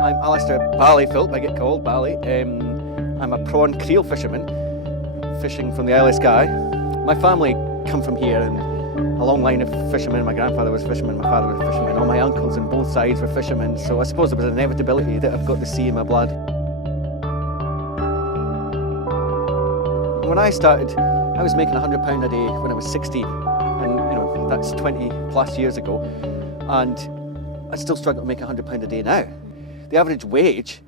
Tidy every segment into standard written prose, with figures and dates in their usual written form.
I'm Alistair Ballyphilp, I get called Bally. I'm a prawn creel fisherman, fishing from the Isle of Skye. My family come from here, and a long line of fishermen. My grandfather was a fisherman, my father was a fisherman, all my uncles on both sides were fishermen, so I suppose there was an inevitability that I've got the sea in my blood. When I started, I was making £100 a day when I was 16, and that's 20 plus years ago, and I still struggle to make £100 a day now. The average wage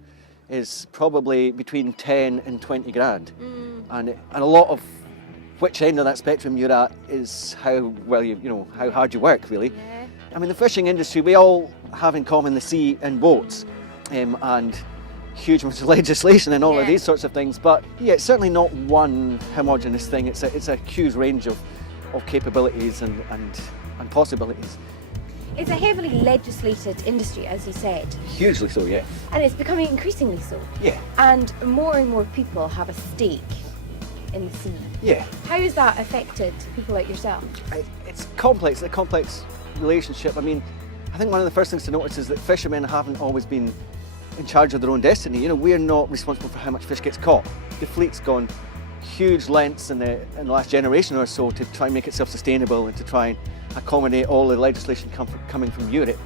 is probably between 10 and 20 grand, and a lot of which end of that spectrum you're at is how well how hard you work, really. Yeah. I mean, the fishing industry, we all have in common the sea and boats, and huge amounts of legislation and all of these sorts of things. But yeah, it's certainly not one homogenous thing. It's a huge range of capabilities and possibilities. It's a heavily legislated industry, as you said. Hugely so, yeah. And it's becoming increasingly so. Yeah. And more people have a stake in the sea. Yeah. How has that affected people like yourself? It's complex, a complex relationship. I mean, I think one of the first things to notice is that fishermen haven't always been in charge of their own destiny. We're not responsible for how much fish gets caught. The fleet's gone huge lengths in the last generation or so to try and make it self-sustainable and to try and accommodate all the legislation coming from Europe.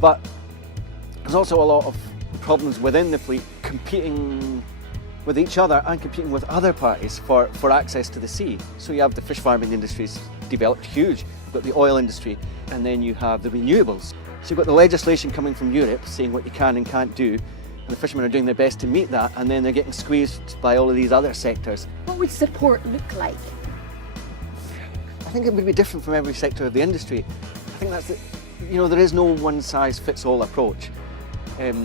But there's also a lot of problems within the fleet competing with each other and competing with other parties for access to the sea. So you have the fish farming industries developed huge. You've got the oil industry, and then you have the renewables. So you've got the legislation coming from Europe saying what you can and can't do, and the fishermen are doing their best to meet that, and then they're getting squeezed by all of these other sectors. What would support look like? I think it would be different from every sector of the industry. I think that's there is no one-size-fits-all approach. There's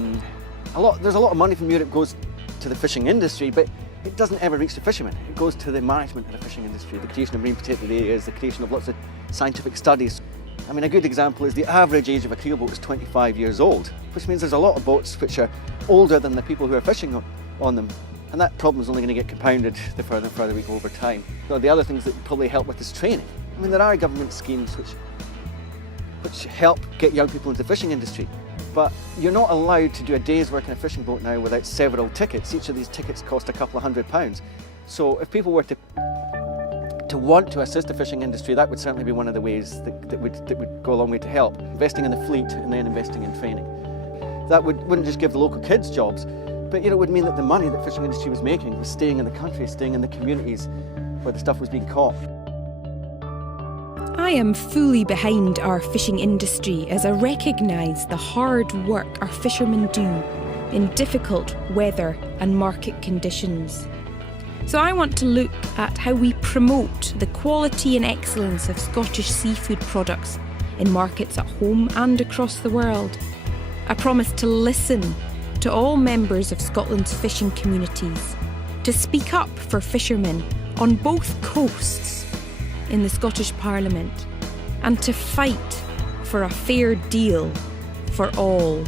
a lot of money from Europe goes to the fishing industry, but it doesn't ever reach the fishermen. It goes to the management of the fishing industry, the creation of marine protected areas, the creation of lots of scientific studies. I mean, a good example is the average age of a creel boat is 25 years old, which means there's a lot of boats which are older than the people who are fishing on them. And that problem is only going to get compounded the further we go over time. So the other things that probably help with is training. I mean, there are government schemes which help get young people into the fishing industry, but you're not allowed to do a day's work in a fishing boat now without several tickets. Each of these tickets cost a couple of £100. So if people were to want to assist the fishing industry, that would certainly be one of the ways that would go a long way to help. Investing in the fleet and then investing in training. That wouldn't just give the local kids jobs, but it would mean that the money that the fishing industry was making was staying in the country, staying in the communities where the stuff was being caught. I am fully behind our fishing industry as I recognise the hard work our fishermen do in difficult weather and market conditions. So I want to look at how we promote the quality and excellence of Scottish seafood products in markets at home and across the world. I promise to listen to all members of Scotland's fishing communities, to speak up for fishermen on both coasts in the Scottish Parliament, and to fight for a fair deal for all.